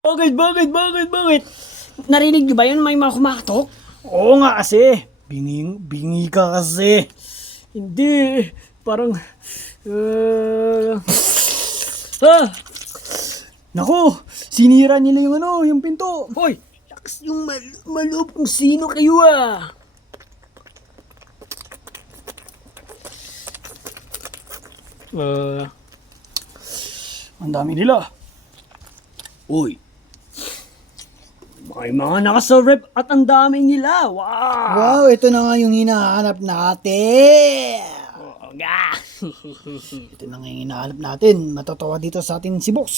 Bakit? Narinig niyo ba yun? May mga kumakatok? Oo nga kasi. Bingi ka kasi. Hindi. Parang... ah! Naku, sinira nila yung pinto. Hoy! Lakas yung maloob kung sino kayo ah! Ang dami nila. Uy! May mga nakasurvive at ang dami nila! Wow! Wow, ito na nga yung hinahanap natin. Oo nga! Ito na nga yung hinahanap natin. Matutuwa dito sa atin si boss.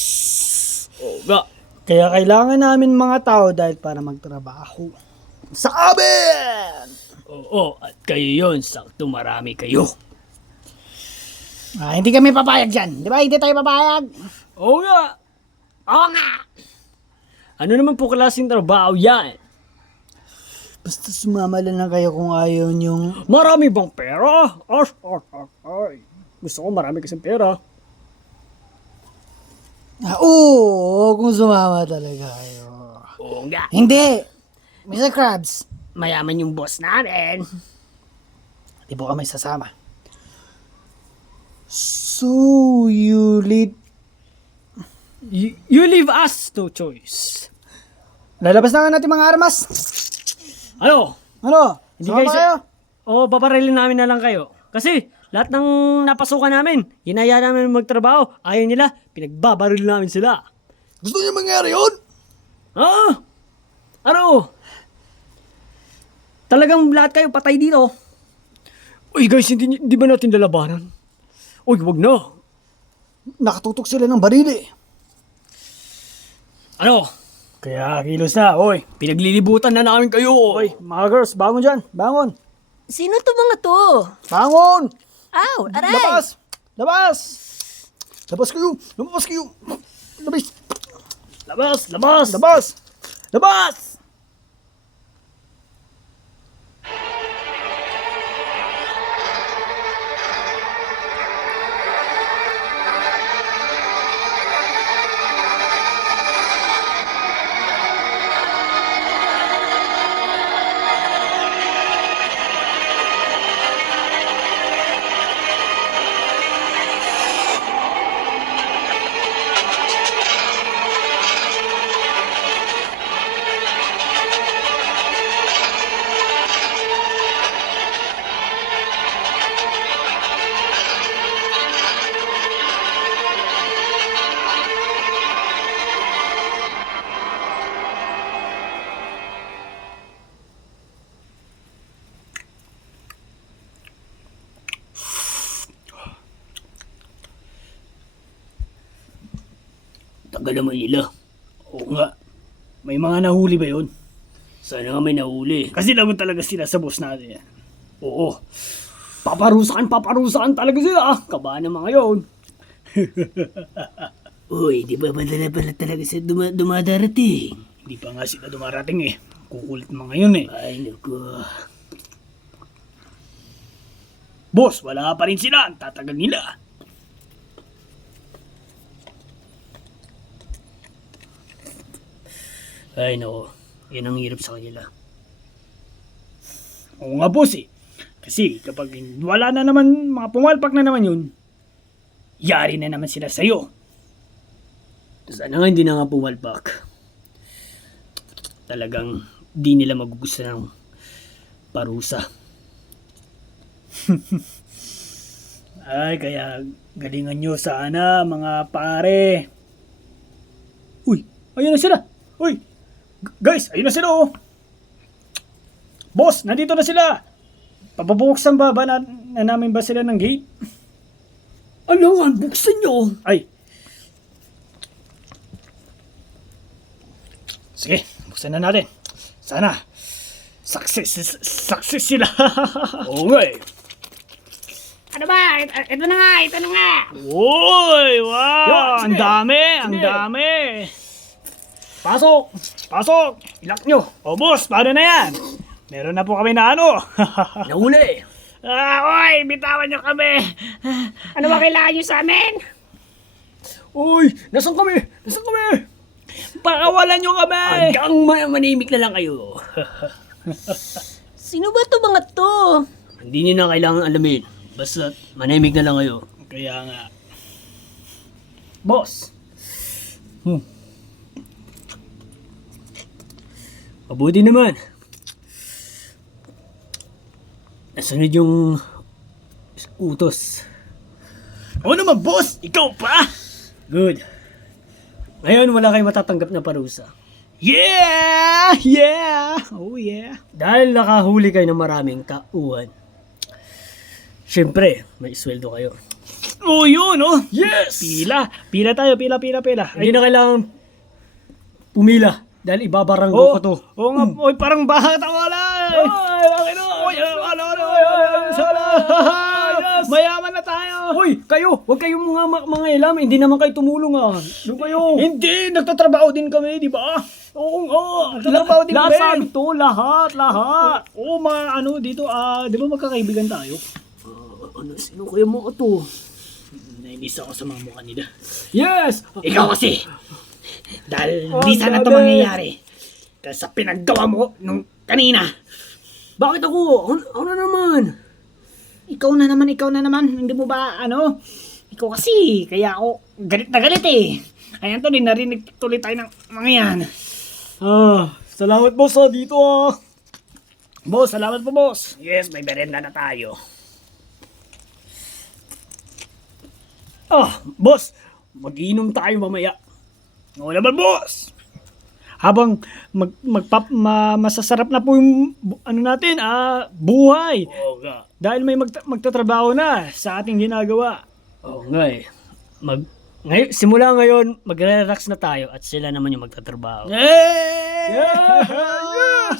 Oo nga! Kaya kailangan namin mga tao dahil para magtrabaho sa amin. Oo, at kayo yun. Sakto marami kayo. Hindi kami papayag dyan. Di ba? Hindi tayo papayag. Oo nga! Oo nga! Ano naman po klaseng trabaho yan? Basta sumama lang kayo kung ayaw niyong... Marami bang pera? Ay. Gusto ko marami kasing pera. Oo, kung sumama talaga kayo. Oo nga. Hindi! Mr. Krabs, Mayaman yung boss namin. di po kami sasama. So, you lead... You leave us no choice. Lalabas na nga natin mga armas. Ano? Ano? Hindi Sumama kayo kayo? Oo, paparilin namin na lang kayo. Kasi lahat ng napasukan namin, hinaya namin magtrabaho. Ayaw nila, pinagbabaril namin sila. Gusto niyo mangyari yun? Ah! Ano? Talagang lahat kayo patay dito. Uy guys, hindi ba natin lalabanan? Uy, wag na. Nakatutok sila ng barili. Ano? Kaya kilos na, oy. Pinaglilibutan na namin kayo. Oy, mga girls, bangon dyan. Bangon. Sino to mga to? Bangon! Aw, aray! Labas! Labas! Labas kayo! Lumabas kayo! Labas! Labas! Labas! Labas! Labas! Tagal naman nila. Oo nga. May mga nahuli ba yun? Sana nga may nahuli. Kasi laban talaga sila sa boss natin. Oo. Paparusakan talaga sila. Kabahan ng mga yun. Uy, di ba pala talaga sila dumadarating? Hindi pa nga sila dumarating eh. Kukulit mga yun eh. Ay, naku. Boss, wala pa rin sila. Ang tatagal nila. Ay, naku. Yan ang hirap sa kanila. Oo nga boss eh. Kasi kapag wala na naman, mga pumalpak na naman yun, yari na naman sila sa'yo. Sana nga hindi na nga pumalpak. Talagang di nila magugustuhan ng parusa. Ay, kaya galingan nyo sana mga pare. Uy, ayun na sila. Uy, guys, ayun na sila oh. Boss, nandito na sila. Papabuksan ba na namin ba sila ng gate? Alangan, buksan nyo! Ay. Sige, buksan na natin. Sana, success sila. Oo nga eh. Ano ba? Ito na nga! Uy, wow, Yan, ang sige. ang Sige. dami. Pasok, ilak nyo. O boss, paano na yan? Meron na po kami na ano. Nahuli! Oy, bitawan nyo kami. Ano ba kailangan nyo sa amin? Uy! Nasaan kami? Pakawalan nyo kami! Hanggang manimik na lang kayo. Sino ba to mga to? Hindi niyo na kailangan alamin. Basta manimik na lang kayo. Kaya nga. Boss. Mabuti naman. Nasunod yung utos. Oo naman, boss! Ikaw pa! Good. Ngayon wala kayong matatanggap na parusa. Yeah! Yeah! Oh yeah! Dahil nakahuli kayo ng maraming tauhan. Siyempre, may sweldo kayo. Oh, yun, oh! Yes! Pila! Pila tayo, pila. Hindi na kailangan pumila dahil ibabaranggo Oh, ko to. oo nga, oy, parang bahat ako lang! Ay, akin na! Oy, ano, sala! Yes! Mayaman na tayo! Hoy, kayo! Huwag kayong mga ilam. Hindi naman kayo tumulong ah. Doon kayo. Hindi! Nagtatrabaho din kami, di ba? Oo nga. Nagtatrabaho din Lahat kami! sabi to. Lahat. Oo, ano dito, di ba magkakaibigan tayo? Sino kayo mo to? Nainis ako sa mga mukha nila. Yes! Ikaw kasi. Dahil Oh, di sana ito grabe. mangyayari. Dahil sa pinaggawa mo nung kanina. Bakit ako? Ano naman? Ikaw na naman. Hindi mo ba, Ikaw kasi. Kaya ako galit na galit eh. Ayan to, narinig tuloy tayo ng mga yan. Salamat boss dito ah. Boss, salamat po, boss. Yes, may merenda na tayo. Boss, mag-inom tayo mamaya. Oo naman, boss. Habang masasarap na po yung natin, buhay. Oo nga. Dahil may magtatrabaho na sa ating ginagawa. Oo nga eh. Simula ngayon, magre-relax na tayo at sila naman yung magtatrabaho. Yes!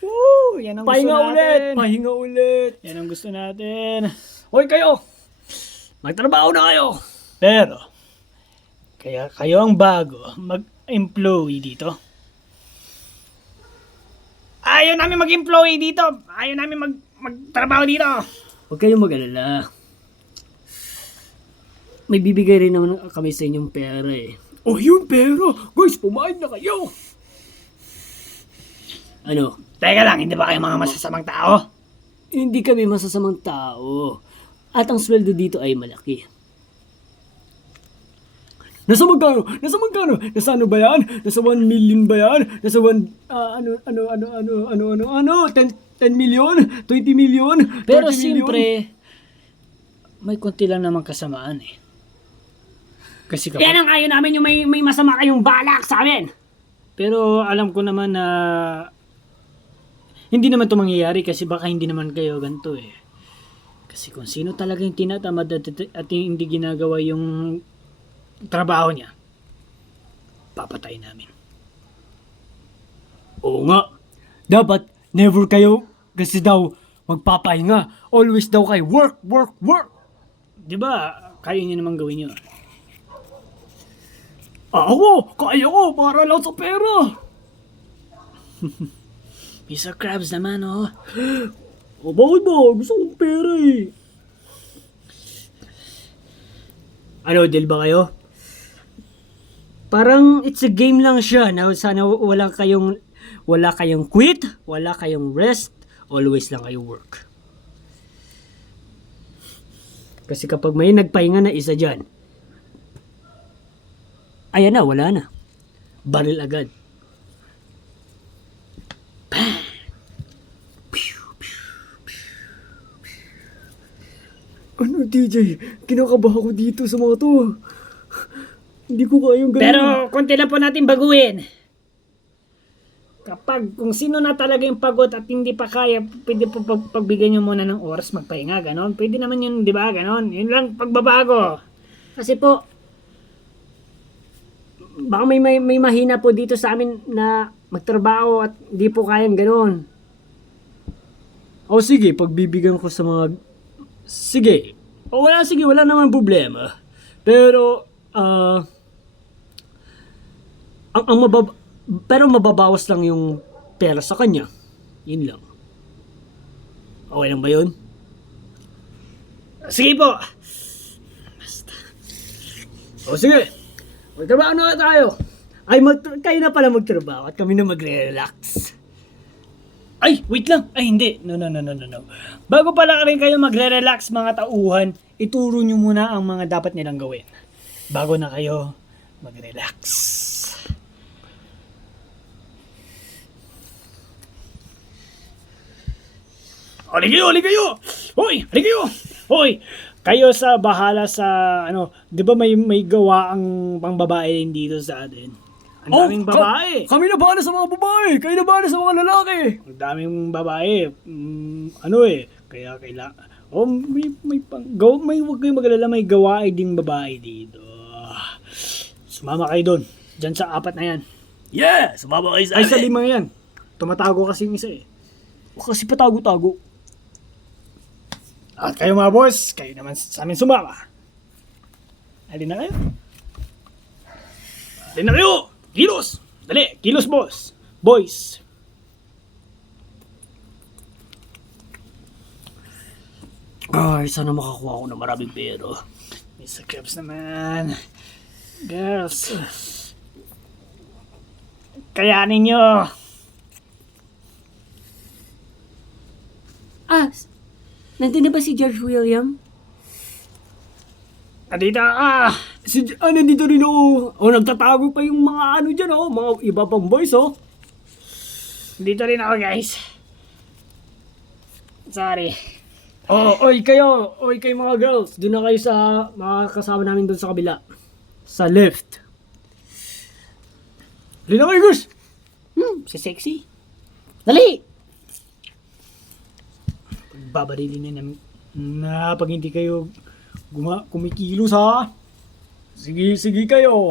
Woo! Yan ang Pahinga gusto ulit! natin. Pahinga ulit! Yan ang gusto natin. Hoy kayo! Magtrabaho na kayo! Pero, kaya kayo ang bago mag-employee dito. Ayaw namin mag-employee dito. Ayaw namin magtrabaho dito. Huwag kayong mag-alala. May bibigay rin naman kami sa inyong pera eh. Oh, yun pera! Guys, pumayag na kayo! Ano? Teka lang, hindi ba kayo mga masasamang tao? Hindi kami masasamang tao. At ang sweldo dito ay malaki. Nasa magkano? Nasa ano ba yan? Nasa 1 million ba yan? Nasa 1, 10 million? 20 million? 30 Pero million? siyempre, may konti lang naman kasamaan eh. Kasi kapag... Yan ang ayaw namin yung may masama kayong balak sa amin. Pero alam ko naman na hindi naman ito mangyayari kasi baka hindi naman kayo ganito eh. Kasi kung sino talaga yung tinatamad at hindi ginagawa yung trabaho niya, papatayin namin. Oo nga. Dapat never kayo kasi daw magpapahinga. Always daw kayo work. Di ba? Kaya niyo naman gawin yun. Ako, kaya ko para lang sa pera. Mr. Krabs naman oh. O bakit ba? Gusto kong pera eh. Ano, deal ba kayo? Parang it's a game lang siya. Na sana wala kayong quit, wala kayong rest, always lang kayo work. Kasi kapag may nagpahinga na isa dyan, ayan na, wala na. Baril agad. Ano, DJ? Kinakabahan ko dito sa mga to. Hindi ko kayang ganun. Pero konti lang po natin baguhin. Kapag kung sino na talaga yung pagod at hindi pa kaya, pwede po pagbigyan nyo muna ng oras magpahinga, ganon. Pwede naman yun, di ba, ganon. Yun lang pagbabago. Kasi po, baka may mahina po dito sa amin na magtrabaho at hindi po kayang gano'n. O sige, pagbibigyan ko sa mga... Sige. Sige, wala naman problema. Pero, pero mababawas lang yung pera sa kanya. Yun lang. Okay lang ba yun? Sige po. O sige, magtrabaho na tayo. Ay, kayo na pala magtrabaho at kami na magre-relax. Ay, wait lang. Ay, hindi. No. Bago pala rin kayo magre-relax mga tauhan, ituro nyo muna ang mga dapat nilang gawin. Bago na kayo mag-relax. Hali kayo! Hoy, hali kayo! Hoy, kayo sa bahala sa, di ba may gawa ang pangbabae dito sa atin? Ang daming babae. Kami na bahala sa mga babae. Kayo na bahala sa mga lalaki. Ang daming babae. Kaya kailangan. Huwag kayong magalala, may gawain ding babae dito. Sumama kayo doon. Diyan sa 4 na yan. Yeah! Sumama kayo sa Ay, sa 5 yan. Tumatago kasi yung isa eh. Kasi patago-tago. At kayo mga boss, kayo naman sa amin sumama. Alin na kayo? Alin na kayo! Kilos! Dali, kilos boss. Boys. Ay, sana makakuha ako ng maraming pero. Mr. Krabs naman. Girls. Kayanin nyo. Nandun na ba si George William? Nandito Nandito rin ako. Nagtatago pa yung mga dyan, mga iba pang boys, Dito rin ako guys. Sorry. Oy kayo mga girls. Doon na kayo sa mga kasama namin doon sa kabila. Sa left. Doon na kayo, girls. Si sexy. Dali! Babarilin na namin na pag hindi kayo kumikilos ha. Sige kayo.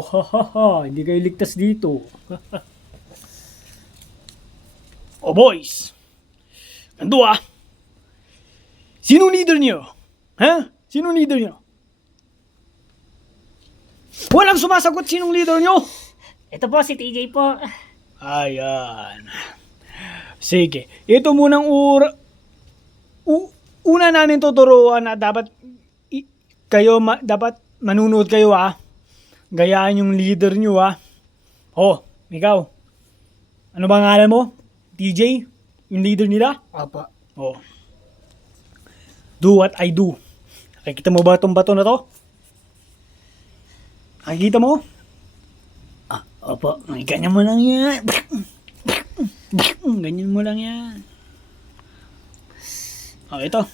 Hindi kayo ligtas dito. Oh boys. Ganto Sino leader niyo? Ha? Sino leader niyo? Walang sumasagot, sinong leader niyo? Ito po, si TJ po. Ayan. Sige. Ito munang una namin tuturuan na dapat dapat manunod kayo Gayaan yung leader nyo ikaw. Ano ba ngalan mo? TJ? Yung leader nila? Apa. Do what I do. Nakikita mo ba itong bato na to? Nakikita mo? Apa. Ay, ganyan mo lang yan. Ganyan mo lang yan. Ito.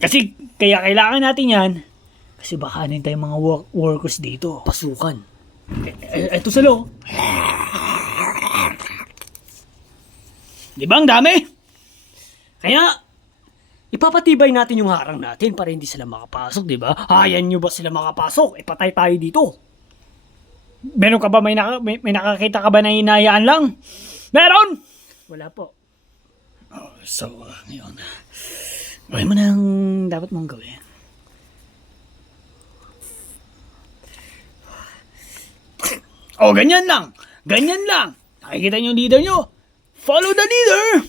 Kasi, kaya kailangan natin yan. Kasi baka anin tayong mga workers dito. Pasukan. Ito sa loob. Di ba ang dami? Kaya, ipapatibay natin yung harang natin para hindi sila makapasok, di ba? Hayan nyo ba sila makapasok? Ipatay tayo dito. Meron ka ba, may nakakita ka ba na hinayaan lang? Meron! Wala po. So, ngayon, gawin mo na ang dapat mong gawin. Ganyan lang. Ganyan lang. Nakikita niyo yung leader niyo. Follow the leader.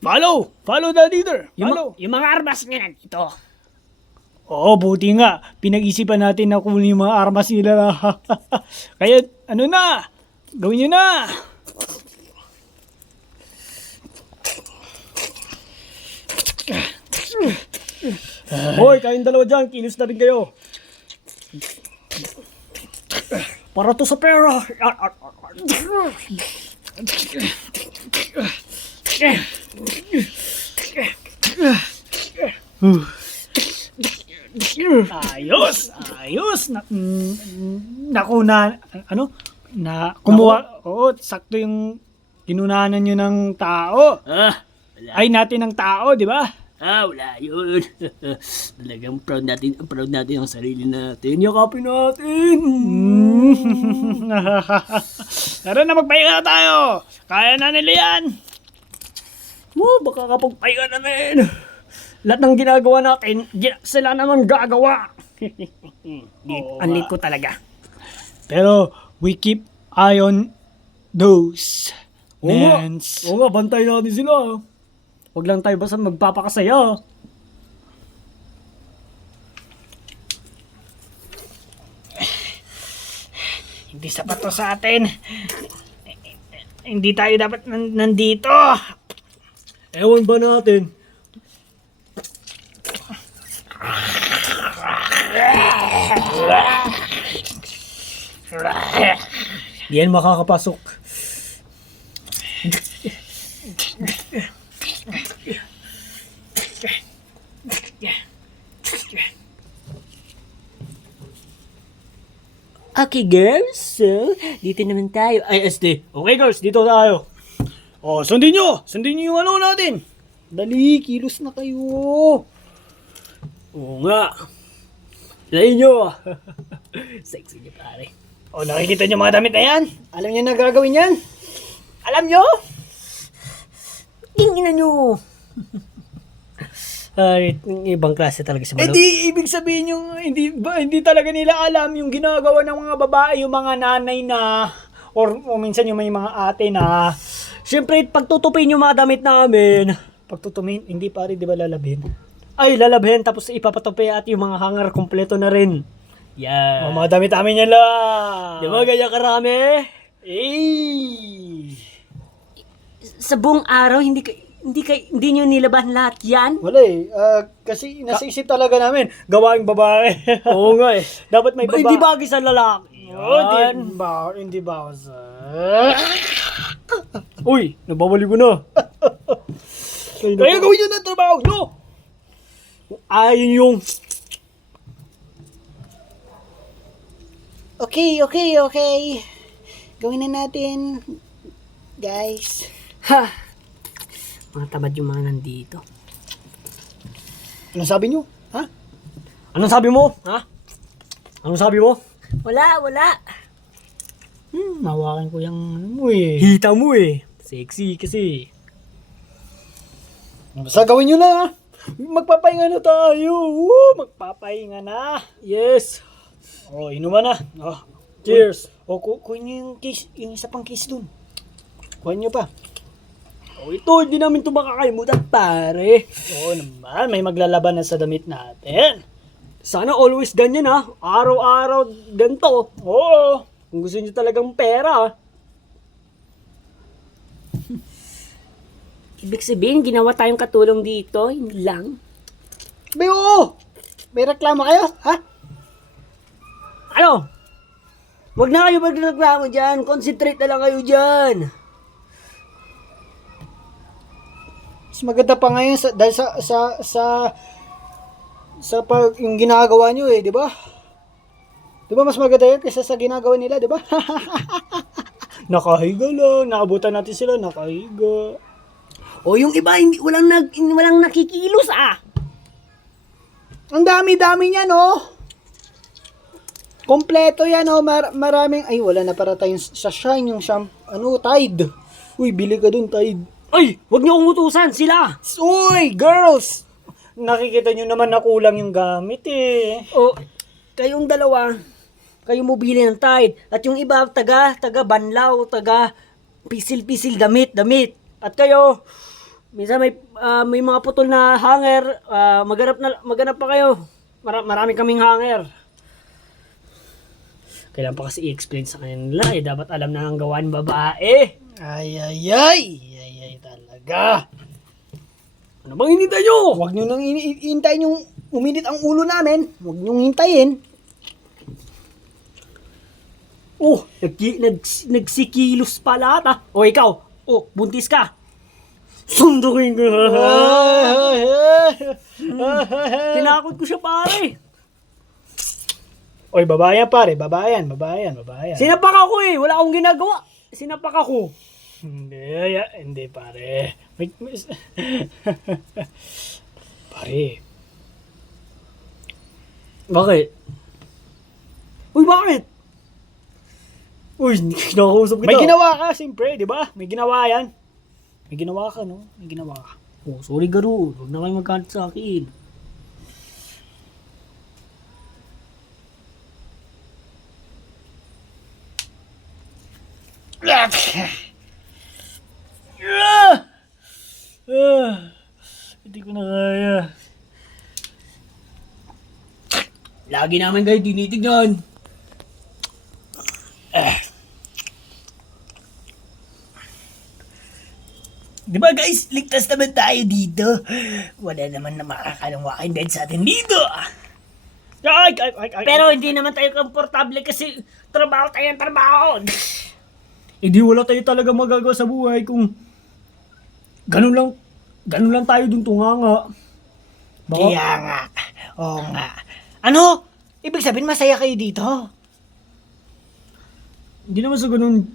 Follow the leader. Yung mga armas niya nandito. Buti nga. Pinag-isipan natin na kunin yung mga armas nila. Kaya, gawin nyo na. Hoy, kayong dalawa dyan, kilos na rin kayo. Para to sa pera. Ayos. Naku na, kumuha. Sakto yung kinunanan nyo ng tao. Wala. Ay, natin ng tao, di ba? Wala yun. Talagang proud natin ang sarili natin. Yakapin natin. Tara na, magpahinga na tayo. Kaya na nila yan. Baka kapag pahinga namin. Lahat ng ginagawa natin, sila naman gagawa. Ang lit ko talaga. Pero, we keep eye on those mans. Oo nga, bantay natin sila. Huwag lang tayo basta magpapakasaya. Hindi sapat to sa atin. Hindi tayo dapat nandito. Ewan ba natin? Di yan makakapasok. Okay, girls. So, dito naman tayo. Ay, SD. Okay girls, dito tayo. Oh, sundin nyo! Sundin nyo yung ano natin! Dali, kilos na kayo! Oo nga. Sa inyo. Sexy niya, pare. Oh, nakikita nyo mga damit na yan? Alam nyo na gagawin yan? Alam nyo? Tingnan nyo. Ay, ibang klase talaga si Eh Malo. di, ibig sabihin yung hindi talaga nila alam yung ginagawa ng mga babae, yung mga nanay na, or minsan yung may mga ate na, Siyempre, pagtutupin yung mga damit namin. pagtutumin, hindi pare, di ba lalabhin? Ay, lalabhin tapos ipapatupi at yung mga hanger kompleto na rin. Oh, Yeah. mga damit namin yan lang! Di ba ganyan karami? Eh! Sa buong araw, hindi nyo nilaban lahat yan? Wala eh, kasi nasisip talaga namin, gawaing babae. Oo nga eh. Dapat may babae. Hindi bagay sa lalaki. Oh, Yan. hindi ba, sa... Uy, nabawali ko na. Kaya gawin nyo na ang trabaho nyo! Ayun yung... Okay. Gawin na natin, guys. Ha! Mga tamad yung mga nandito. Ano sabi nyo? Ha? Anong sabi mo? Ha? Anong sabi mo? Wala. Mawakan ko yung ano mo eh. Hita mo eh. Sexy kasi. Basta gawin nyo na. Magpapahinga na tayo. Magpapahinga na. Yes. Oh, inuman na. Oh, Cheers. O, kuhin nyo yung case, yung isa pang case dun. Kuhin nyo pa. Oh, ito, hindi namin ito makakalimutan, pare. Oo naman, may maglalaban na sa damit natin. Sana always ganyan ha. Araw-araw ganito. Oo. Kung gusto niyo talagang pera. Ibig sabihin, ginawa tayong katulong dito, hindi lang. May oo. May reklamo kayo, ha? Ano? Huwag na kayo magreklamo dyan. Concentrate na lang kayo dyan. Mas maganda pa ngayon dahil sa pag yung ginagawa nyo eh, di ba? Di ba mas maganda yan kaysa sa ginagawa nila, di ba? Nakahiga lang, naabutan natin sila, nakahiga. O yung iba, walang nakikilos ah. Ang dami-dami niyan, oh. Kompleto yan, oh. Maraming, ay wala na para tayong sa Shine, yung Tide. Uy, bili ka dun, Tide. Ay, huwag niyo akong utusan. Sila. Uy, girls! Nakikita nyo naman na kulang yung gamit eh. O, kayong dalawa, kayo mo bili ng Tide. At yung iba, taga banlaw, taga pisil-pisil damit. At kayo, minsan may mga putol na hanger, maghanap pa kayo. Marami kaming hanger. Kailan pa kasi i-explain sa kanila eh. Dapat alam na ang gawain babae. Ay, talaga. Ano bang hinintay nyo? Huwag nyo nang hintayin yung uminit ang ulo namin. Huwag nyo hintayin. Oh, nagsikilos pa lahat ah. O ikaw, buntis ka. Sundukin ko. Tinakot ko siya pare. Oy, babayan pare, babayan. Sinapak ako eh, wala akong ginagawa. Sinapak ako. Hindi pare. Pare. Bakit? Uy, bakit? Uy, kinakausap kita. May ginawa ka, siyempre, di ba? May ginawa yan. May ginawa ka, no? May ginawa ka. Oh, sorry Garo, huwag na kayo magkanto sa akin. Hindi ko na kaya. Lagi namin kayo tinitignan. Di ba guys, ligtas naman tayo dito. Wala naman na makakalang Walking Dead sa atin dito. Pero hindi naman tayo komportable kasi trabaho tayo ng trabaho. Hindi wala tayo talaga magagawa sa buhay kung ganun lang tayo dun tunganga. Kaya nga. Oo nga. Ano? Ibig sabihin masaya kayo dito? Hindi naman sa ganun,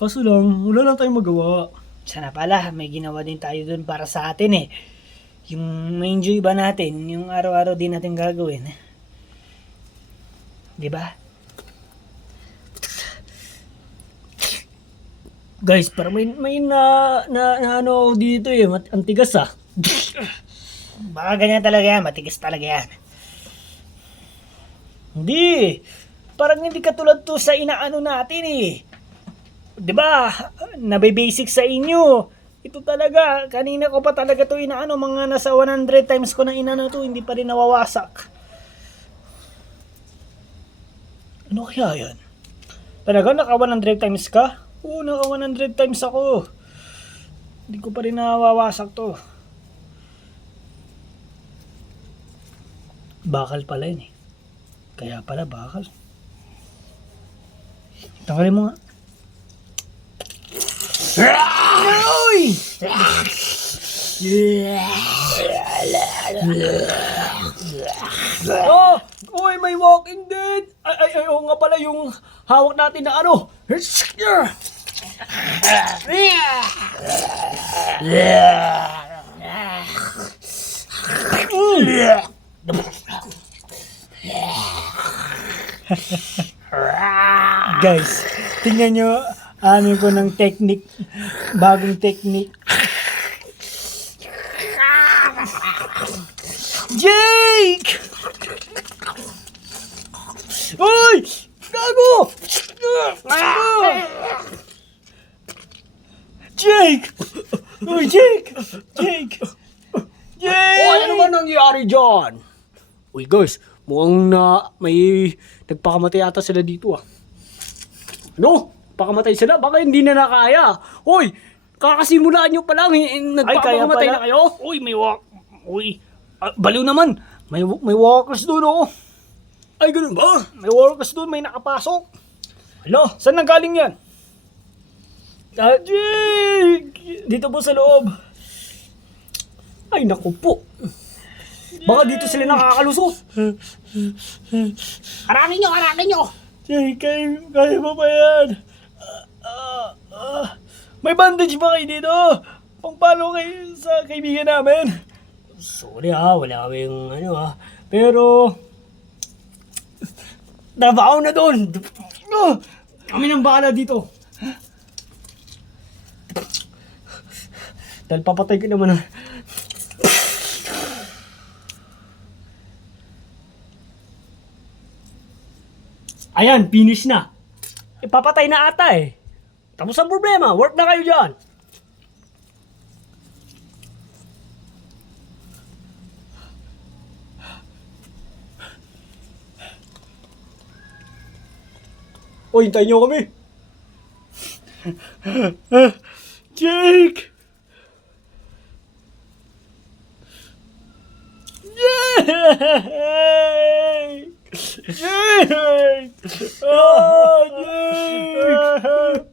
kaso lang, wala lang tayong magawa. Sana pala, may ginawa din tayo dun para sa atin eh. Yung ma-enjoy ba natin, yung araw-araw din natin gagawin. Di ba? Guys, parang may ano ako dito eh, ang tigas ah. Baka ganyan talaga yan, matigas talaga yan. Hindi. Parang hindi katulad to sa inaano natin eh. 'Di ba? Nabe-basic sa inyo. Ito talaga, kanina ko pa talaga to inaano, mga nasa 100 times ko na inano to, hindi pa rin nawawasak. Ano kaya yan? Talaga naka 100 times ka? Oo, naka 100 times ako. Hindi ko pa rin nawawasak to. Bakal pala yun eh. Kaya pala bakal. Tanggalin mo nga. Uy! Oh! Uy, may Walking Dead! Ay, oo nga pala yung hawak natin na ano. Guys, tingnan nyo ano ko ng technique, bagong technique. Jake! Uy! Gago! Jake! Uy, Jake! Jake! Jake! Oh, ano ba nangyari dyan? Uy guys, mukhang may nagpakamatay ata sila dito ah. Ano? Pakamatay sila? Baka hindi na nakaya. Hoy, kakasimulaan nyo pa lang. Nagpapakamatay na kayo? Uy, Uy, baliw naman. May walkers doon oh. Ay, ganun ba? May walkers doon, may nakapasok. Hala, Saan nanggaling yan? Jake! Dito po sa loob. Ay, naku po. Baka dito sila nakakalusot. Harangin nyo! Jay, kaya mo ba yan? May bandage ba kayo dito? Pangpalo kayo sa kaibigan namin. Sorry ha, wala kaming ano ha. Pero, trabaho na doon. Kami nang bahala dito. Dahil papatay ko naman. Ayan, finish na. Ipapatay na ata eh. Tapos ang problema, work na kayo dyan. O, hintayin niyo kami. Jake! Jake! Oh, Jake!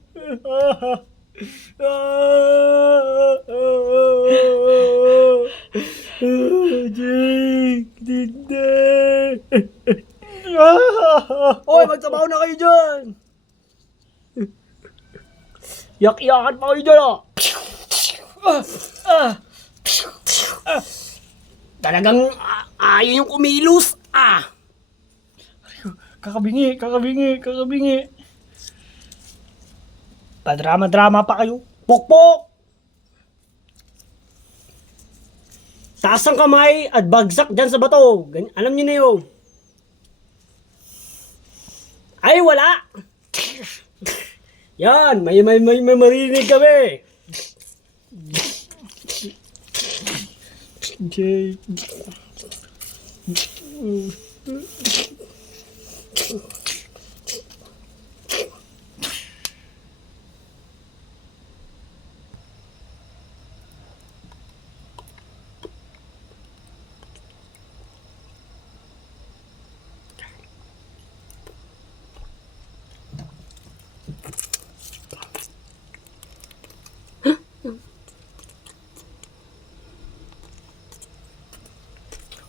Jake! Hindi! Oy, magtrabaho na kayo dyan. Yak-yakan pa kayo dyan, Talagang ayaw yung kumilos, Kakabingi! Padrama-drama pa kayo. Pokpok! Taas ang kamay at bagsak dyan sa bato. Alam niyo na yun. Ay, wala! Yan, may marinig kami. Jake!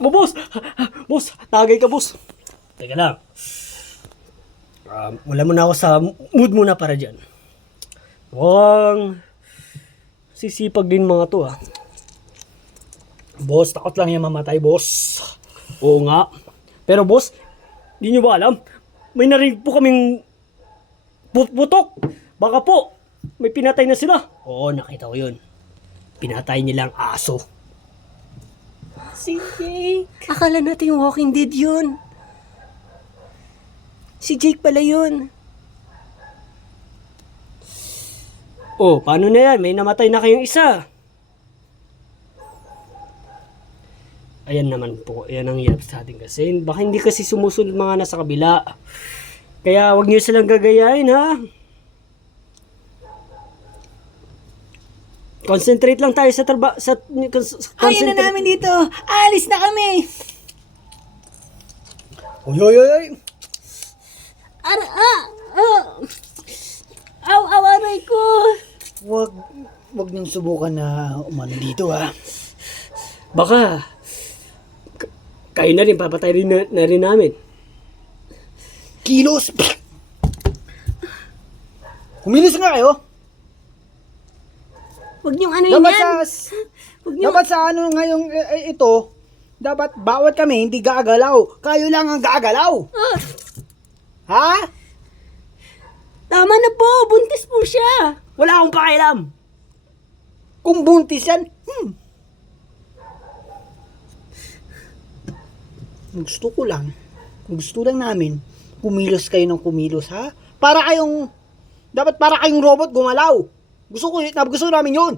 Boss! Boss, tagay ka, boss. Teka lang. Wala muna ako sa mood muna para dyan. Mukhang sisipag din mga to ah. Boss, takot lang yan mamatay, boss. Oo nga. Pero boss, di nyo ba alam? May narinig po kaming putok. Baka po, may pinatay na sila. Oo, nakita ko yun. Pinatay nilang aso. Si Jake. Akala natin yung Walking Dead yun. Si Jake pala yun. Oh, paano na yan? May namatay na kayong isa. Ayan naman po, ayan ang hirap sa atin kasi. Baka hindi kasi sumusunod mga nasa kabila. Kaya wag niyo silang gagayahin ha. Concentrate lang tayo sa Ayaw na namin dito. Alis na kami. Uy, uy, uy, uy. Aray ko. Wag niyong subukan na umano dito, ha. Baka kayo na rin, papatay rin na rin namin. Kilos! Kumilos nga kayo. Huwag niyong ano Dapat yan. sa, Huwag niyong... dapat sa ano ngayong ito, dapat bawat kami hindi gagalaw. Kayo lang ang gagalaw. Ha? Tama na po. Buntis po siya. Wala akong pakialam. Kung buntis yan, gusto lang namin, kumilos kayo ng kumilos, ha? Dapat para kayong robot gumalaw. Gusto namin yun.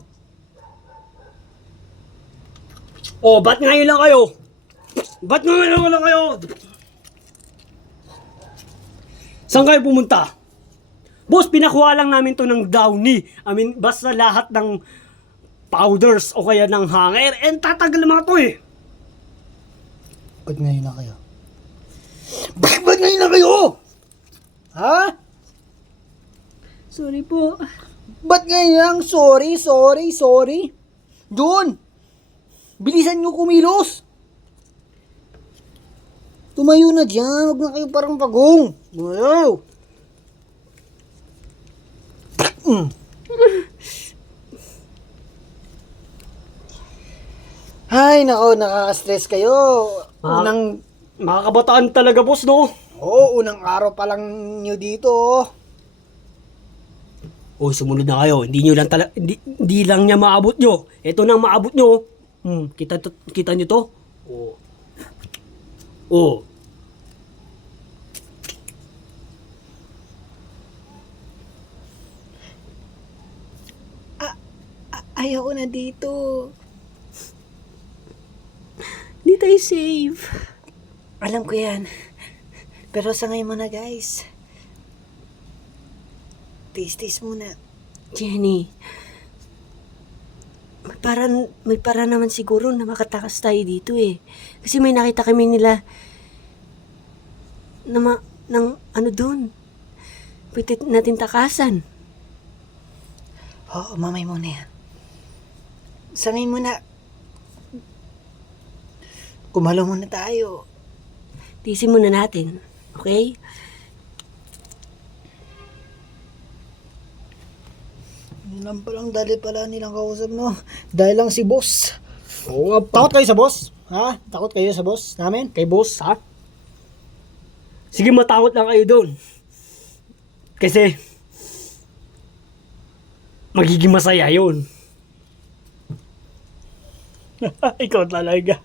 Oh, ba't ngayon lang kayo? Ba't ngayon lang kayo? Saan kayo pumunta? Boss, pinakuha lang namin to ng Downy. I mean, basta lahat ng powders o kaya ng hanger. And tatagal mga to eh. Ba't ngayon na kayo? Ba't ngayon na kayo? Ha? Sorry po. Ba't ngayon lang? Sorry. John! Bilisan nyo kumilos! Tumayo na dyan. Huwag na kayo parang pagong. Tumayo! Ay, nako, nakaka-stress kayo. Mga kabataan talaga, boss, no? Unang araw pa lang nyo dito. Oh, sumunod na kayo. Hindi lang niya maabot nyo. Ito nang maabot nyo. Kita nyo to? Oh. Ayaw ko na dito. Di tayo safe. Alam ko yan. Pero sa ngayon muna, guys. Taste muna. Jenny. May para naman siguro na makatakas tayo dito eh. Kasi may nakita kami nila ng ano dun. Pwede natin takasan. Oo, mamay muna yan. Sa ngayon muna, kumalo muna tayo. Tisin muna natin. Okay? Yun lang palang dali pala nilang kausap, no? Dahil lang si boss. Oo nga pa. Takot kayo sa boss? Ha? Takot kayo sa boss namin? Kay boss, ha? Sige, matakot lang kayo doon. Kasi, magiging masaya yun. Ikaw talaga.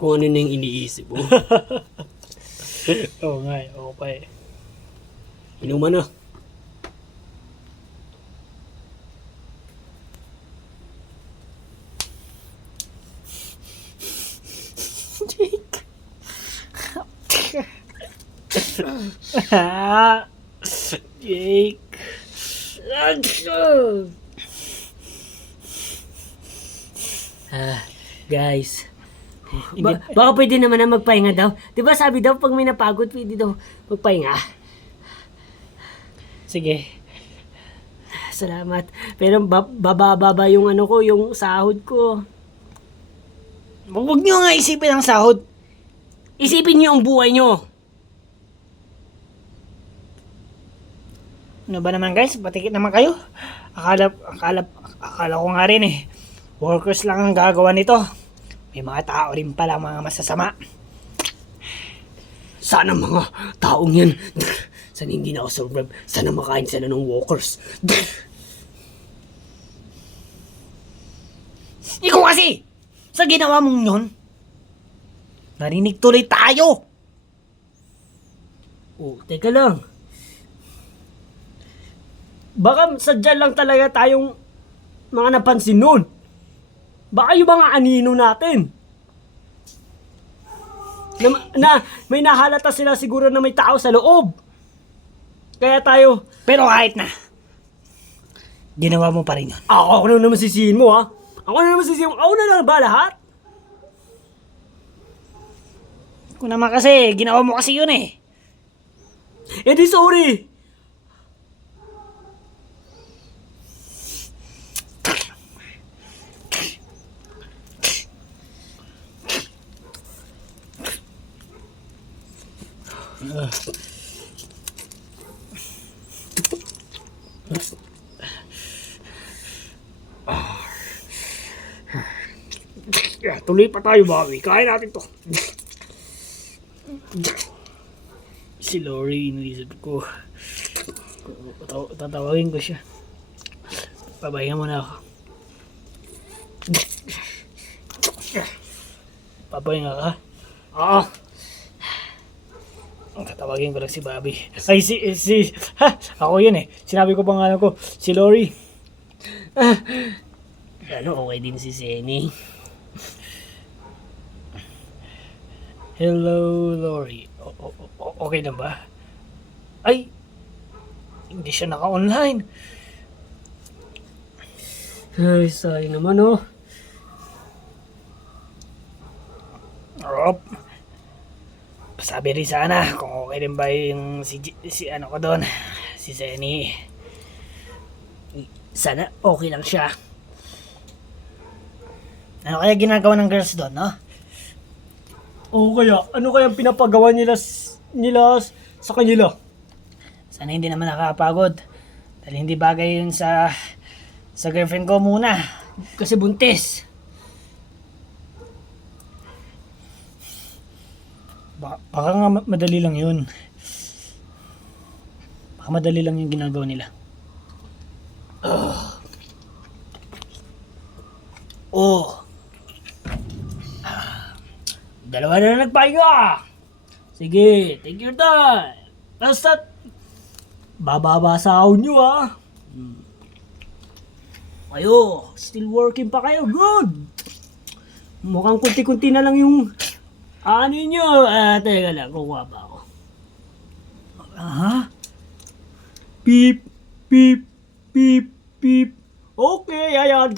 Kung ano na yung iniisip mo. Oo nga, okay. Inuman na. Jake. Jake. Guys. Baka pwede naman na magpahinga daw. Di ba sabi daw pag may napagod, pwede daw magpahinga. Sige. Salamat. Pero bababa yung ano ko, yung sahod ko. Huwag nyo nga isipin ang sahod. Isipin niyo ang buhay niyo. Ano ba naman guys? Patikit naman kayo. Akala ko nga rin eh. Workers lang ang gagawa nito. May mga tao rin pala mga masasama. Sana mga taong yan. Sana hindi na ako survive. Sana makain sila ng walkers. Ikaw kasi! Sa ginawa mong yun, narinig tuloy tayo! Oh, teka lang. Baka sadya lang talaga tayong mga napansin nun. Baka yung mga anino natin. Na may nahalata sila siguro na may tao sa loob. Kaya tayo, Pero kahit na, ginawa mo pa rin yun. ako na naman sisihin mo ha. Ako na naman sisihin mo. Ako na lang ba lahat? Kung naman kasi, ginawa mo kasi yun eh. Eh di sorry. Tuloy pa tayo, Bobby. Kaya natin to. Si Lori, iniisip ko. Tatawagin ko siya. Pabahinga muna ako. Papahinga ka? Oo. Tatawagin ko lang si Bobby. Ay, ako yun eh. Sinabi ko pangalan ko, si Lori. Ano, okay din si Senny. Hello, Lori. Okay na ba? Ay, hindi siya naka-online. Ay, sayang naman oh. Rob, sabi rin sana kung okay din ba yung si ano ko doon, si Zenny. Sana okay lang siya. Ano kaya ginagawa ng girls doon, no? Oo kaya, ano kaya pinapagawa nila sa kanila? Sana hindi naman nakakapagod. Dahil hindi bagay yun sa girlfriend ko muna. Kasi buntis. Baka nga madali lang yun. Baka madali lang yung ginagawa nila. Oh. Dalawa na nagpahinga. Sige, take your time. Basta, bababa sahod nyo ah. Kayo, still working pa kayo, good. Mukhang kunti-kunti na lang yung ano nyo. Teka lang, kukuha pa ako. Beep, beep, beep, beep. Okay, ayan.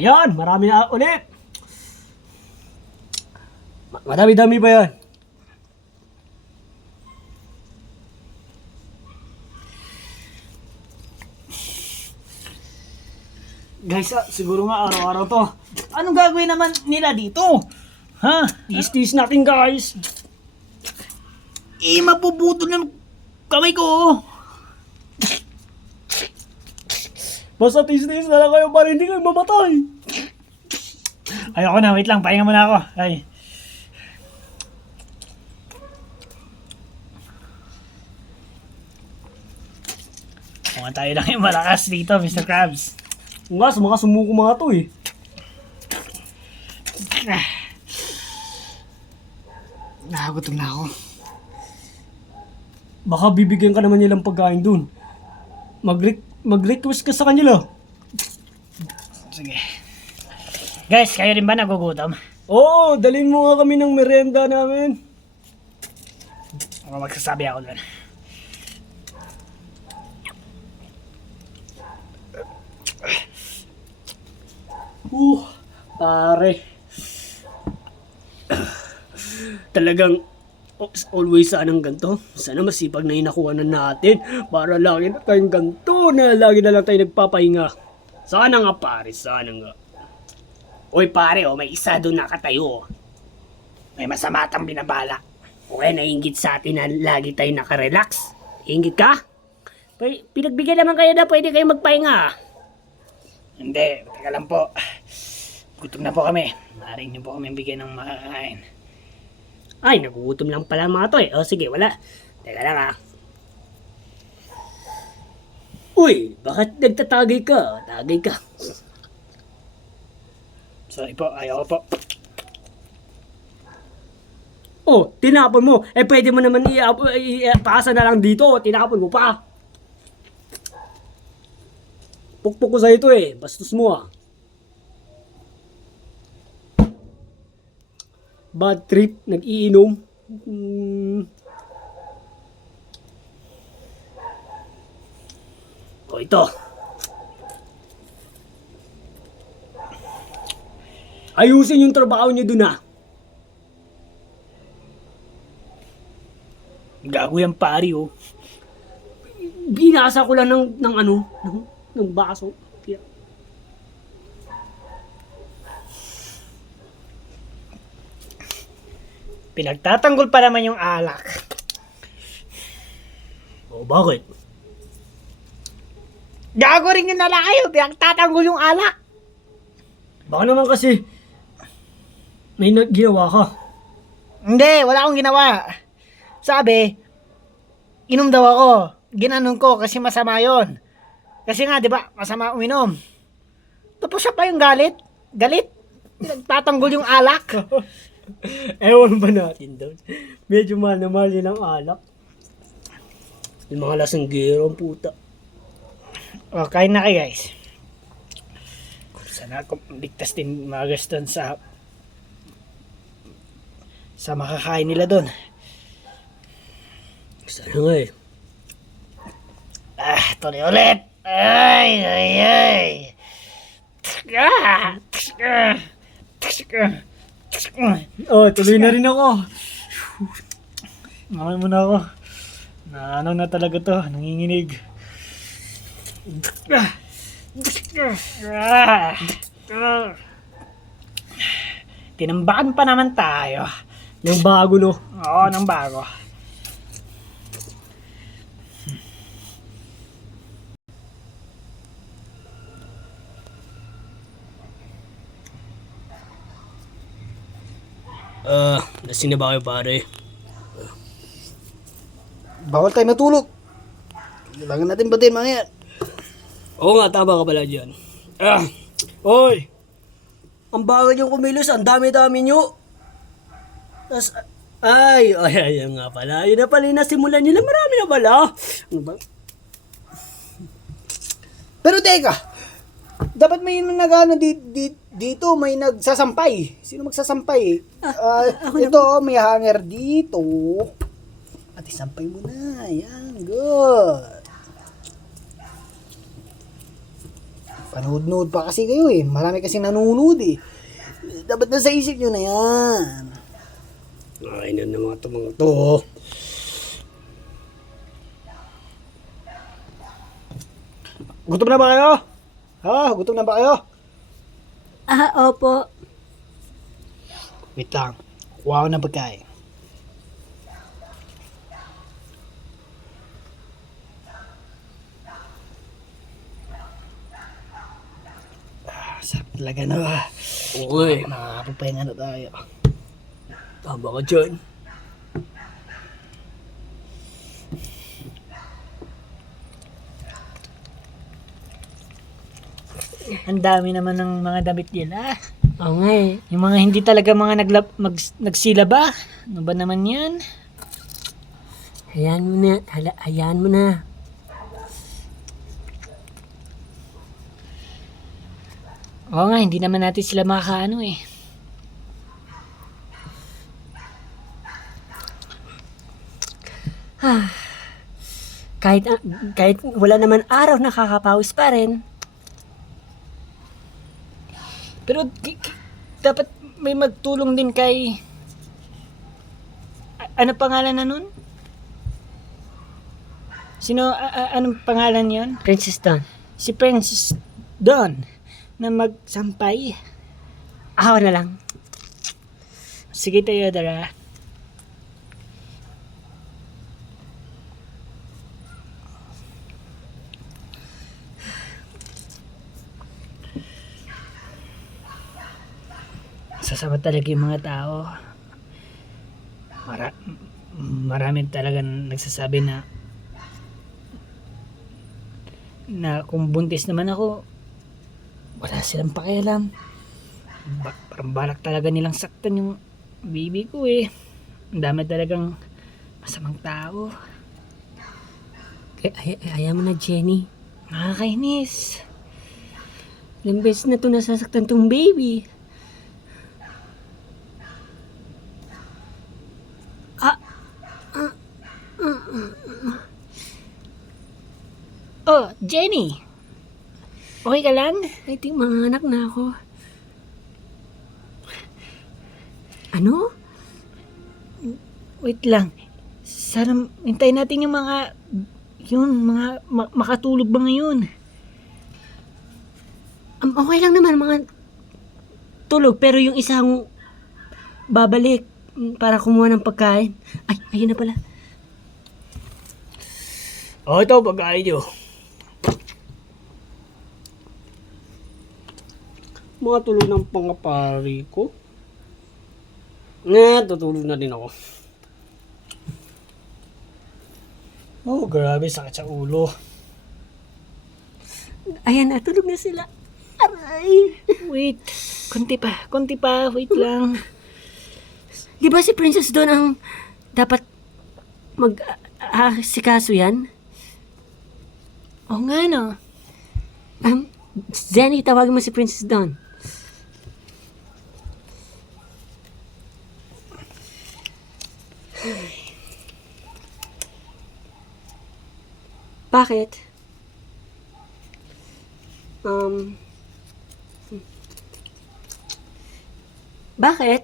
Ayan, marami na ulit. Madami-dami pa yan. Guys, siguro nga araw-araw to. Anong gagawin naman nila dito? Ha? Tis-tis natin guys. Mapuputol ng kamay ko. Basta tis-tis na lang kayo para hindi kayo mamatay. Ayoko na, wait lang, pahinga muna ako. Ay. Kung tayo lang yung malakas dito, Mr. Krabs. Nga, sa mga sumuko mga to eh. Nakagutom na ako. Baka bibigyan ka naman nilang pagkain dun. Mag-request ka sa kanila. Sige. Guys, kayo rin ba nagugutom? Oo, dalhin mo nga kami ng merenda namin. Ako magsasabi ako doon. Pare. Talagang always sanang ganito. Sana masipag na inakuha na natin para lagi na tayong ganito na lagi na lang tayo nagpapahinga. Sana nga pare, sana nga. Oy pare, may isa doon nakatayo. May masama atang binabala. O kaya naiingit sa atin na lagi tayo nakarelax. Ingit ka? Pinagbigyan naman kayo na pwede kayo magpahinga. Hindi, teka lang po. Gutom na po kami. Maaaring niyo po kami bigyan ng makakain. Ay, nagugutom lang pala mga to eh. O sige, wala. Teka lang ah. Uy, bakit nagtatagay ka? Tagay ka. Sorry po, ayaw ko po. Oh, tinapon mo. Pwede mo naman ipasa na lang dito. Tinapon mo pa. Pukpuk ko sa ito eh. Bastos mo ah. Bad trip. Nag-iinom. O ito. Ayusin yung trabaho niyo dun ah. Gago yan pari oh. Binasa ko lang ng baso. Kaya- Pinagtatanggol pa naman yung alak. O bakit? Gago rin yung nalayo. Pinagtatanggol yung alak. Baka naman kasi may ginawa ka. Hindi, wala akong ginawa. Sabi, inom daw ako. Ginanon ko kasi masama yon. Kasi nga, di ba, masama uminom. Tapos siya pa yung galit. Galit. Nagtatanggol yung alak. Ewan ba natin doon? Medyo mahal na mahal nilang alak. Yung mga lasanggero ang puta. O, kain na kayo guys. Sana ako ligtas din mga gaston sa makakain nila doon. Sana nga eh. Tuloy ulit. Ay, ay, ay. Oh, tuloy na rin ako. Ngayon muna ako. Ano na talaga to, nanginginig. Tinambakan pa naman tayo. Yung bago no. Oo, ng bago. Lasing na ba kayo pare? Bawal tayo matulog. Kailangan natin batin mga yan. Oo nga, tama ka pala dyan. Oy! Ang bagal yung kumilos, ang dami-dami nyo. Ayan nga pala. Yun na pala yung nasimulan nila. Marami na pala. Ano ba? Pero teka, dapat may nagano dito, may nagsasampay. Sino magsasampay? Ito, may hanger dito. At isampay mo na. Yan, good. Panood-nood pa kasi kayo eh. Marami kasi nanonood eh. Dapat na sa isip nyo na yan. Ay na mga to. Gutom na ba kayo? Ha? Gutom na ba kayo? Opo. Wait lang. Kuha ko ng pagkain. Sarap talaga na ba? Okay. Nakakapagpahinga na tayo. Tama ka dyan. Ang dami naman ng mga damit nila. Oo nga eh. Yung mga hindi talaga mga nagsila ba? Ano ba naman yan? Hayaan mo na. Hayaan mo na. Oo nga, hindi naman natin sila makakaano eh. Kahit wala naman araw, nakakapawis pa rin. Pero dapat may magtulong din kay... ano pangalan na nun? Sino, anong pangalan yon? Princess Dawn. Si Princess Dawn na magsampay. Ako na lang. Sige, Theodora. Sasama talaga yung mga tao. Marami talaga nagsasabi na kung buntis naman ako, wala silang pakialam. Parang balak talaga nilang saktan yung baby ko eh. Ang dami talagang masamang tao. Ayaw mo na, Jenny. Nakakainis. Ilang beses na to nasasaktan tong baby. Oh, Jenny! Okay ka lang? I think mga anak na ako. Ano? Wait lang. Sana hintayin natin yung makatulog ba ngayon? Okay lang naman mga tulog, pero yung isang babalik para kumuha ng pagkain. Ay, ayun na pala. Oh, ito pagkain nyo. Mga tulog ng pangapari ko. Tutulog na din ako. Oh, grabe, sakit sa ulo. Ayan na, tulog na sila. Aray! Wait, konti pa, wait lang. Di ba si Princess doon ang dapat sikaso yan? Oo nga no. Jenny, tawagin mo si Princess Dawn. Bakit? Bakit?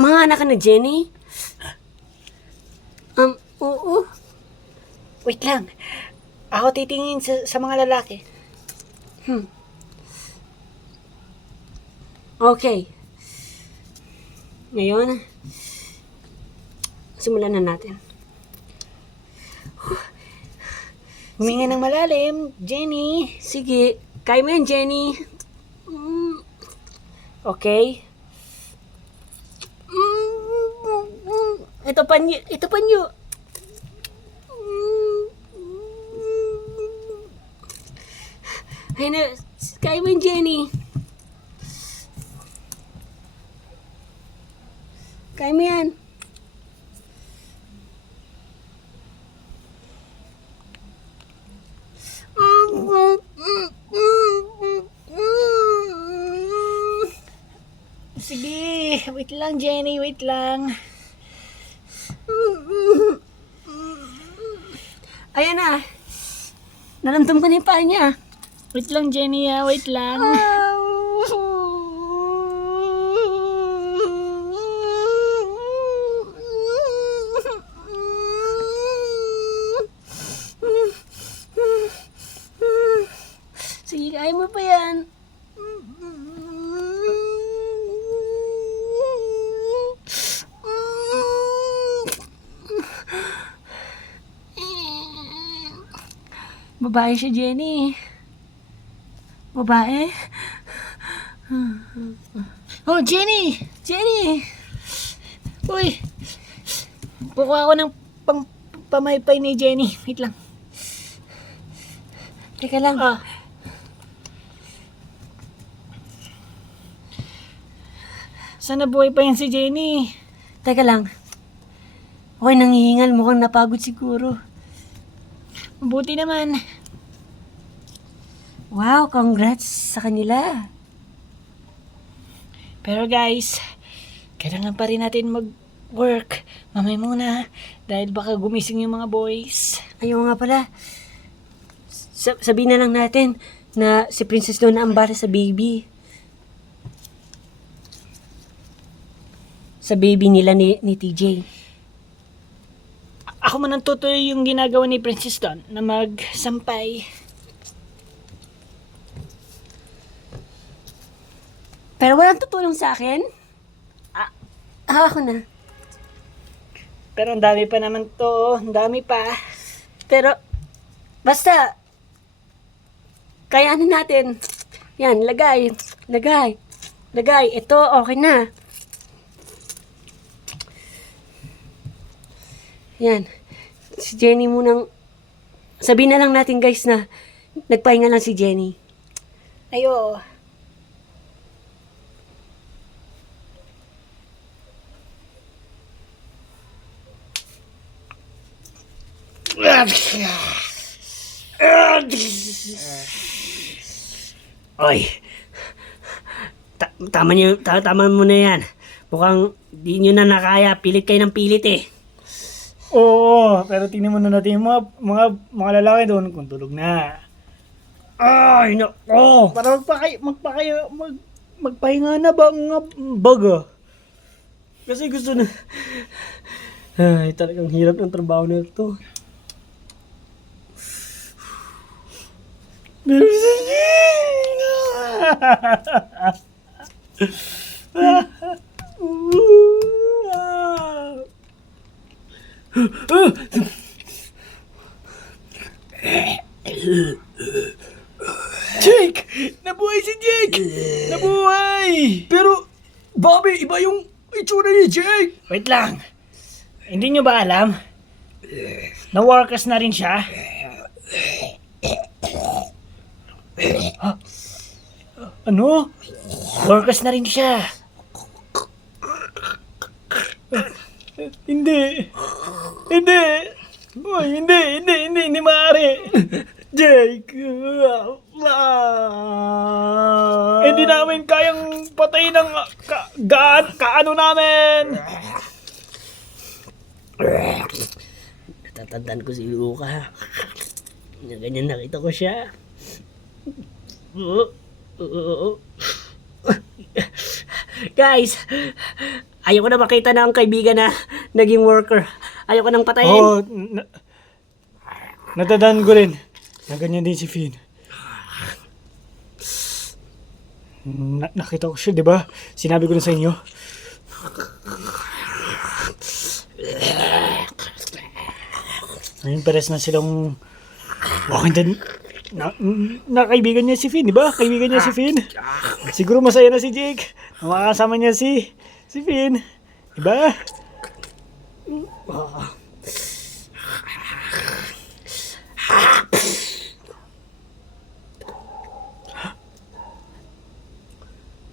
Mga anak ka na, Jenny? Oo. Wait lang. Ako titingin sa mga lalaki. Okay. Ngayon, simulan na natin. Huminga ng malalim, Jenny. Sige, kaya mo yan, Jenny. Okay? Ito pa nyo. Ay na, kaya mo yan, Jenny. Kaya mo yan. Sige, wait lang, Jenny, wait lang. Ayan na. Naramdam ko na yung paa niya. Wait lang, Jenny, wait lang. Sige, kaya mo pa yan. Babae siya, Jenny. Babae? Oh, Jenny! Jenny! Uy! Kukuha ako ng pamaypay ni Jenny. Wait lang. Teka lang. Sana buhay pa yan si Jenny. Teka lang. Okay, nangihingal. Mukhang napagod siguro. Mabuti naman. Wow, congrats sa kanila. Pero guys, kailangan pa rin natin mag-work. Mamay muna. Dahil baka gumising yung mga boys. Ayaw nga pala. Sabihin na lang natin na si Princess Dawn na ang bala sa baby. Sa baby nila ni TJ. Ako man ang tutuloy yung ginagawa ni Princess Dawn na magsampay. Pero walang tutulong sa akin. Ako na. Pero ang dami pa naman to. Ang dami pa. Pero, basta, kayanin natin. Yan, lagay. Lagay. Lagay. Ito, okay na. Yan. Si Jenny munang, sabihin na lang natin guys na nagpahinga lang si Jenny. Ayo. Oy. Tama mo na yan. Mukhang di nyo na nakaya. Pilit kayo ng pilit eh. Oo, pero tingnan mo na natin yung mga lalaki doon kung tulog na. Ay, nako. Para magpahinga na ba nga baga? Kasi gusto na... Ay, talagang hirap ng trabaho na ito. Jake! Nabuhay si Jake! Nabuhay! Pero, Bobby, iba yung itsura ni Jake. Wait lang. Hindi nyo ba alam? Na workers na rin siya? Ano? Workers na rin siya. Hindi. Hindi. Uy, hindi maaari. Jake. Hindi namin kayang patayin ng kaano namin. Natatandaan ko si Luca. Na ganyan nakita ko siya. Guys, ayoko na makita na ang kaibigan na naging worker. Ayoko nang patayin. Oo, natandaan ko rin na ganyan din si Finn. Nakita ko siya, di ba? Sinabi ko na sa inyo. Ngayon, pares na silang Walking Dead. Kaibigan niya si Finn, di ba? Kaibigan niya si Finn. Siguro masaya na si Jake. Makakasama niya si Finn. Di ba?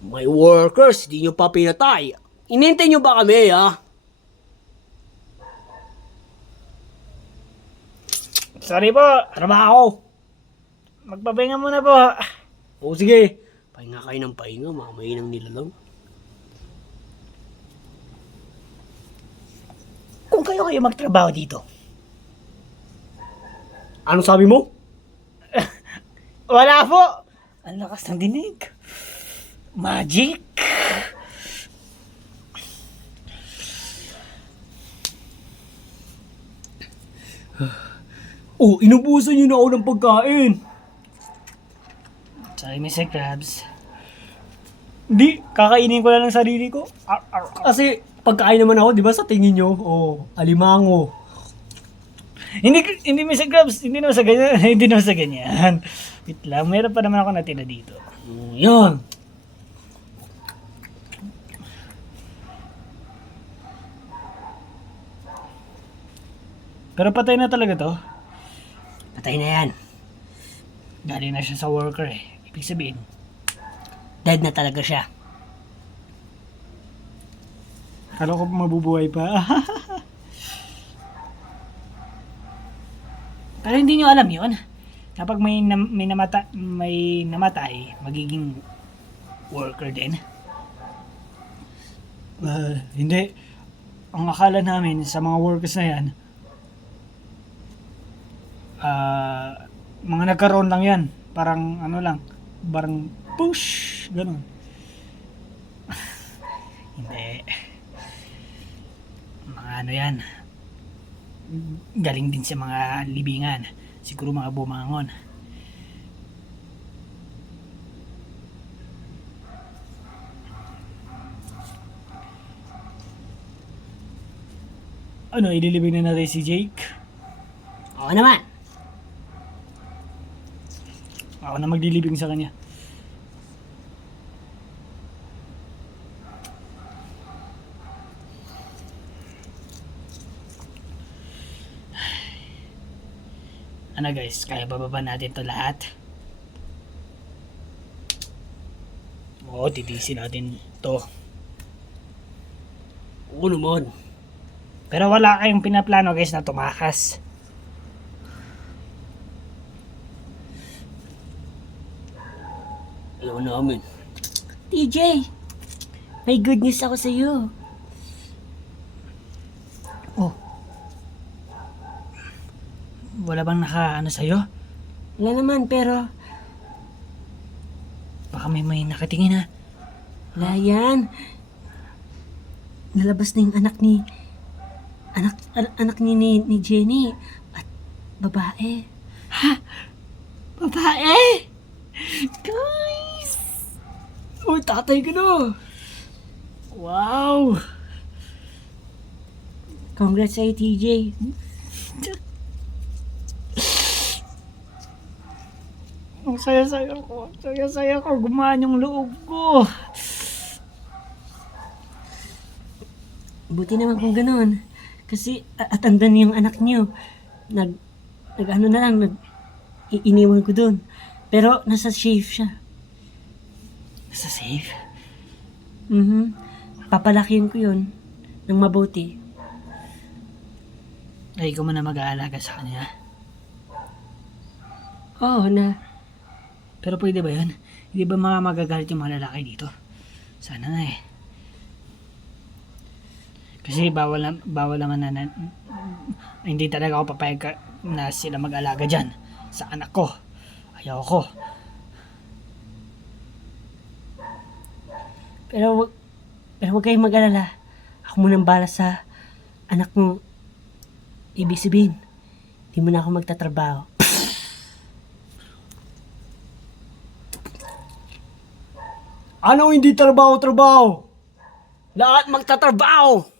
May workers, di nyo pa pinatay. Inintay nyo ba kami, ha? Sorry po, trabaho. Magpapahinga muna po. O sige, pahinga kayo ng pahinga, mga mainang nilalang. Kung kayo magtrabaho dito, Ano sabi mo? wala po. Ang lakas ng dinig. Magic. Oh, inubusan niyo na ako ng pagkain. Sorry, Mr. Krabs. Hindi, kakainin ko lang ng sarili ko. Kasi pagkain naman ako, di ba sa tingin niyo? Oh, alimango. Hindi, Mr. Krabs, hindi naman sa ganyan. Hindi naman sa ganyan. Wait lang, meron pa naman ako natira dito. Yan. Pero patay na talaga to. Patay na yan. Galing na siya sa worker eh. Ibig sabihin, Dead na talaga siya. kala ko mabubuhay pa. Pero hindi nyo alam yun. Kapag may namatay, magiging worker din. Hindi. Ang akala namin sa mga workers na yan, mga nagkaroon lang yan. Parang ano lang. Parang push. Ganun. Hindi. Mga ano yan. Galing din sa mga libingan. Siguro mga bumangon. Ano, ililibing na natin si Jake? Oo naman. Ako na maglilibing sa kanya. Ano guys, kaya bababa natin to lahat? Oo, titisin natin to. Oo naman. Pero wala kayong pinaplano guys na tumakas. Alam namin. TJ, may good news ako sa iyo. Wala bang naka ano sa'yo? Wala naman, pero Baka may nakatingin ha. wala yan. Nalabas na yung anak ni Jenny at babae. Babae! Guys! Oh, tatay ko na! Wow! Congrats sa'yo, TJ. Ang saya-saya ko. Saya-saya ko. Gumaan yung loob ko. Buti naman kung gano'n. Kasi at andan yung anak niyo. Nag-ano na lang, iniwan ko doon. Pero nasa safe siya. Nasa safe? Papalakihin ko yun ng mabuti. Ay, ikaw mo na mag-aalaga sa kanya. Oo na. Pero pwede ba yun? Hindi ba mga magagalit yung mga lalaki dito? Sana na eh. Kasi bawal naman na hindi talaga ako papayag na sila mag-alaga dyan sa anak ko. Ayaw ko. Pero wag kayong mag-alala. Ako munang bala sa anak mo. Ibig sabihin, hindi mo na ako magtatrabaho. Anong hindi trabaho-trabaho? Lahat magtatrabaho!